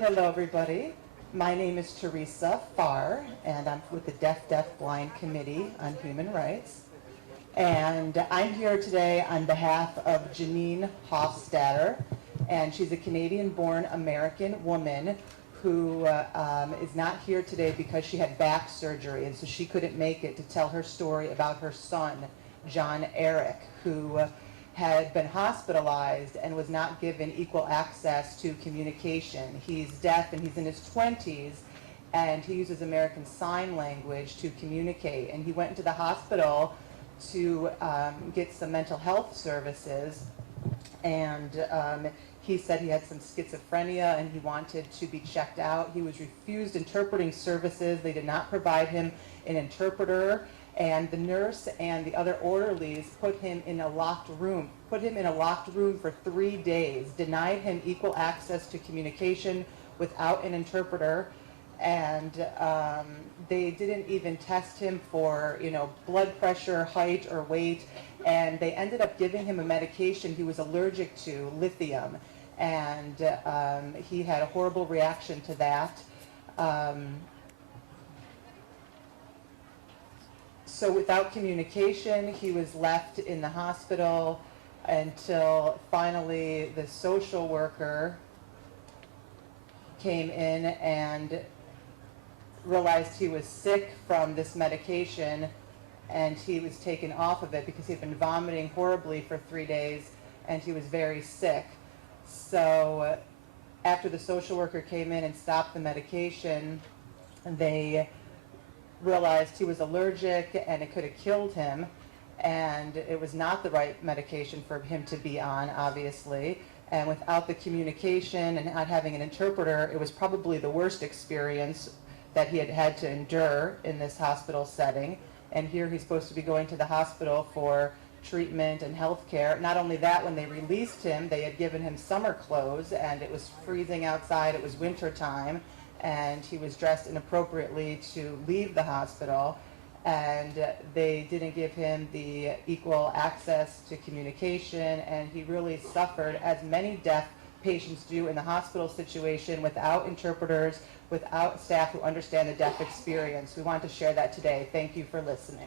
Hello, everybody. My name is Teresa Farr, and I'm with the Deaf-Blind Committee on Human Rights. And I'm here today on behalf of Janene Huffstater, and she's a Canadian-born American woman who is not here today because she had back surgery, and so she couldn't make it to tell her story about her son, John Eric, who had been hospitalized and was not given equal access to communication. He's deaf and he's in his 20s, and he uses American Sign Language to communicate. And he went into the hospital to get some mental health services, and he said he had some schizophrenia and he wanted to be checked out. He was refused interpreting services. They did not provide him an interpreter. And the nurse and the other orderlies put him in a locked room for 3 days, denied him equal access to communication without an interpreter, and they didn't even test him for, blood pressure, height, or weight, and they ended up giving him a medication he was allergic to, lithium, and he had a horrible reaction to that. So without communication, he was left in the hospital until finally the social worker came in and realized he was sick from this medication, and he was taken off of it because he'd been vomiting horribly for 3 days and he was very sick. So after the social worker came in and stopped the medication, they realized he was allergic and it could have killed him, and it was not the right medication for him to be on, obviously. And without the communication and not having an interpreter, it was probably the worst experience that he had had to endure in this hospital setting. And here he's supposed to be going to the hospital for treatment and health care. Not only that, when they released him, they had given him summer clothes, and it was freezing outside, it was winter time, and he was dressed inappropriately to leave the hospital, and they didn't give him the equal access to communication, and he really suffered, as many deaf patients do in the hospital situation, without interpreters, without staff who understand the deaf experience. We want to share that today. Thank you for listening.